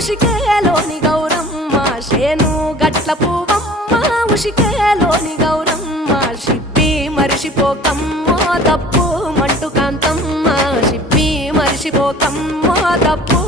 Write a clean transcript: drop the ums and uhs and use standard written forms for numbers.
ఉషికేలోని గౌరమ్మ శేను గట్ల పువ్వమ్మ ఉషికేలోని గౌరమ్మ షిప్పి మరిషిపోకమ్మో తప్పు మంటు కాంతమ్మ షిప్పి మరిషిపోకమ్మో తప్పు